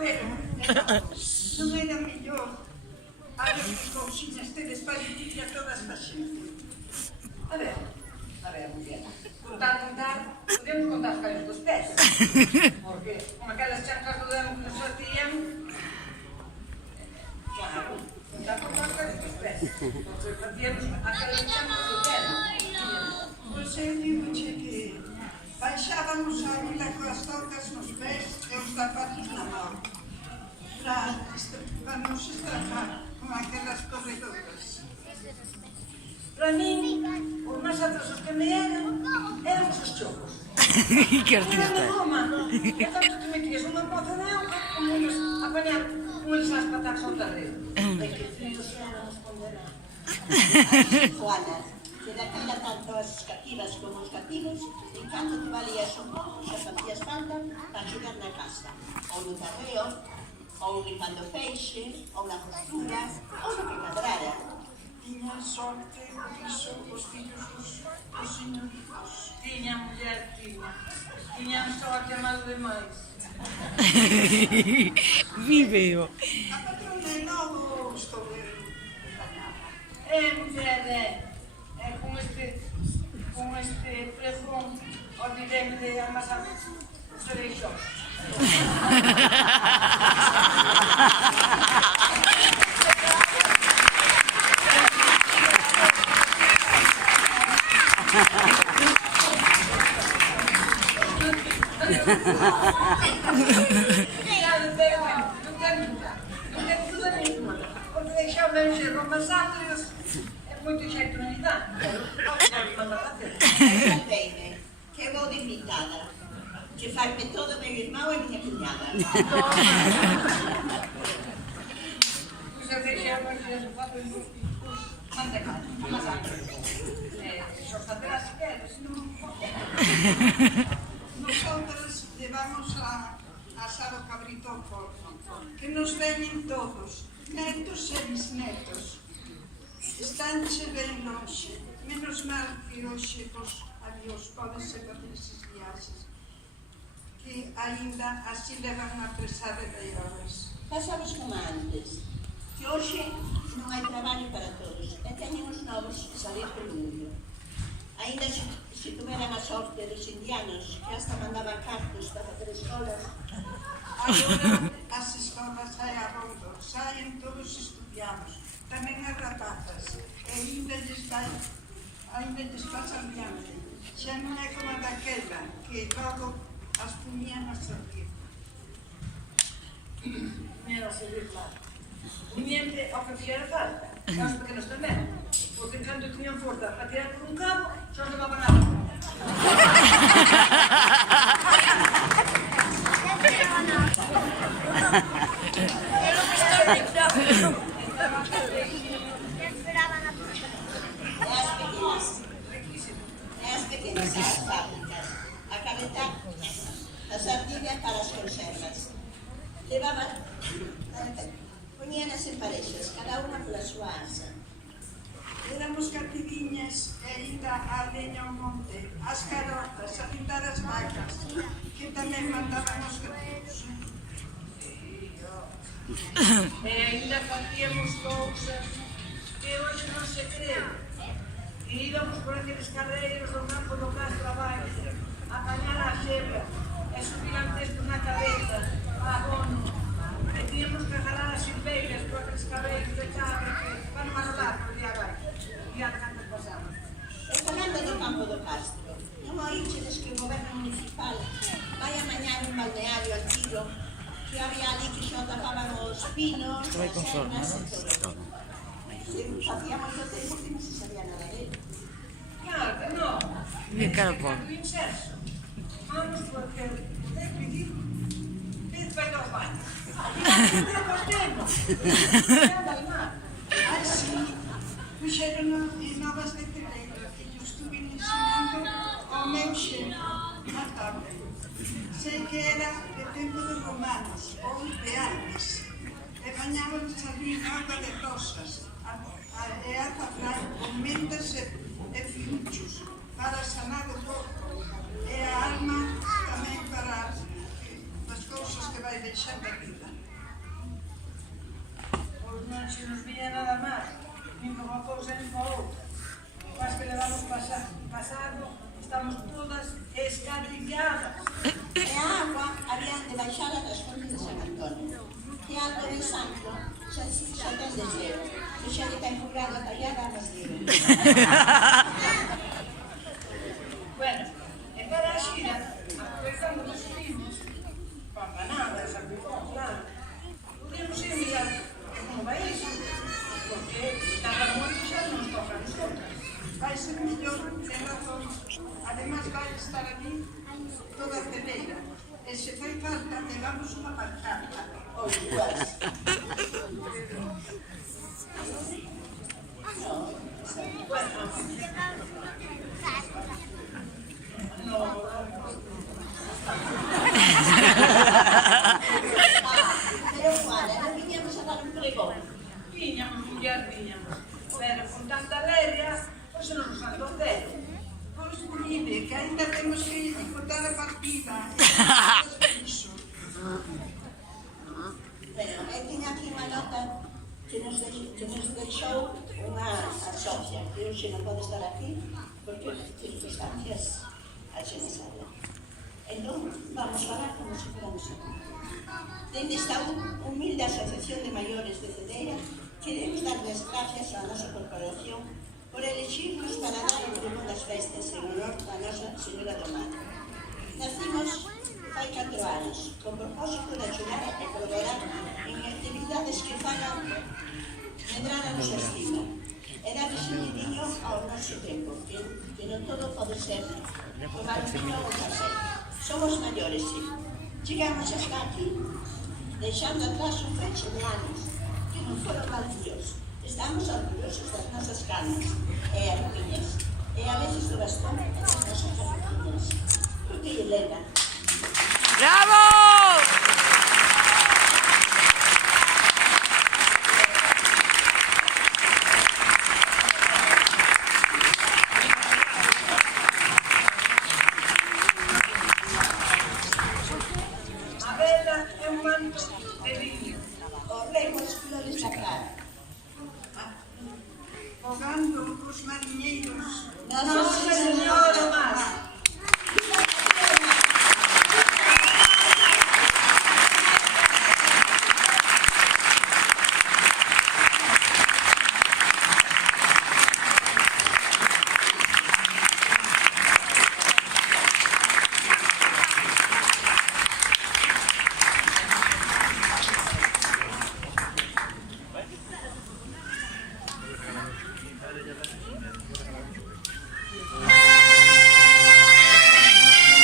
Pero, non era mellor a ver que cousiñas tedes para dicir a toda esta xente. A ver, muller, podemos contar os callos dos pés, porque con aquelas chancas do demo que nos facían, claro, contar os callos dos pés, porque facíamos aquelas chancas do demo. Pois eu digo que baixábamos a vila coas tocas nos pés e os zapatos na mão, para non se estrafar con aquelas corredoras. Para min, os máis atrasos que me eran os chocos. Que artista. Era de goma. E tanto que metías unha moza de auga, como eles apañar con eles as patadas ao terreno. E que fríos éramos quando era. Juana, que daquela tanto as cativas como os cativos, en canto te valías un pouco, xa facías falta para xogar na casa, ou no terreo, ou limpando peixe, ou na costura, ou no que cadrara. Tiñan sorte, por iso, os fillos dos señoritos. Tiña muller, tiñan sorte mal demais. Víveo. A patrona é novo, estou ben. Muller, con este pregón, olvideme de amasar os cereixos. Porque deixar o enxerro amasados é moito xeito non lhe dá. Beine, que vou de invitada, que fai-me todo meu irmão e miña cuñada. Pois eu deixei o enxerro mantecado, amasados. Só fazer as queres, non? Nosotros levamos a asar o cabrito ao forno, que nos veñen todos, netos e bisnetos. Estánche ben lonxe, menos mal que hoxe os avións podense facer esses viaxes, que aínda así levan a presar de horas. Pasamos como antes, que hoxe non hai traballo para todos, e teñen os novos que salir pelo mundo. Ainda se tuveran a sorte dos indianos, que hasta mandaban cartos para facer escolas. Agora as escolas saen a rondo, saen todos estudiados, tamén as rapazas, e ainda lles pasan diante. Xa non é como daquela, que logo as puñían a servir. Puñían a servir, claro. Puñente ao que fixera falta, os pequenos tamén, porque cando tiñan forza para tirar por un cabo, só levaban a agua. As pequenas as fábricas, a calentar a sardinha para as conservas. Levaban, poñíanas en parexas, cada unha pola súa asa. Éramos cativiñas e ainda a leña ao monte, as carotas, a pintar as vacas, que tamén mandaban os gatos. E ainda facíamos cousas que hoxe non se cree. E íbamos por aqueles carreiros do campo do Castro abaixo, a apañar a xebra, e subir antes na cabeza, a abono. E tíamos que jalar as silveiras por aqueles carreiros de cabra que van a rodar por día abaixo. E a canto pasamos. E falando do campo do Castro, non oíchedes que o goberno municipal vai amañar un balneario antigo que había ali que xa tapaban os pinos, as sernas e todo. Facía moito tempo que non se sabía nada dele. Claro que non. Bien caro por. Do inserso. Vamos porque é pedir vai dos baños. Así, puxeron novas de telegra que eu estuve ensinando ao meu xeno na tablet. Sei que era de tempo dos romanos ou de antes. E bañaban salir auga de rosas e azafrán con mentas e finuchos para sanar o corpo e a alma tamén para as deixar de vida. Pois non se nos vía nada máis, nin por unha cousa nin por outra. Mas que levamos pasado, estamos todas escadrilladas. E a agua habían de baixar a das fontes de San Antonio, que algo de santo xa ten deseo, e xa lle ten furado a tallada a nos diven. Bueno, e para a xira, aproveitando que subimos, pampanadas, a picón, claro, podemos ir mirar como vai iso, porque cada moito xa nos toca a nosotras. Vai ser mellor, ten razón, además vai estar aquí toda a celeira, e se fai falta, levamos unha pancarta, ou dúas. Pero cual, non viñamos a dar un pregón. Viñamos, muller, viñamos. Pero con tanta leria, pois non nos ando a cero. Pois mire, que ainda temos que disputar a partida. Bueno, tiña aquí unha nota que nos deixou unha socia, que hoxe non pode estar aquí, porque circunstancias axenasadas. Entón, vamos falar como se fóramos aquí. Dende esta humilde asociación de maiores de Cedeira, queremos darles gracias á nosa corporación por elegirnos para dar o pregón das festas en honor a nosa Señora do Mar. Nacimos fai 4 anos, con propósito de axudar e colaborar en actividades que fagan medrar a nosa estima e dar ese niño ao noso tempo, que non todo pode ser tomar un vino ou café. Somos maiores, sí. Chegamos hasta aquí, deixando atrás un fecho de anos que non foron valdíos. Estamos orgullosos das nosas canas e arpiñas, e a veces do bastón e das nosas arpiñas. Porque Helena, ¡Bravo! A vela é un manto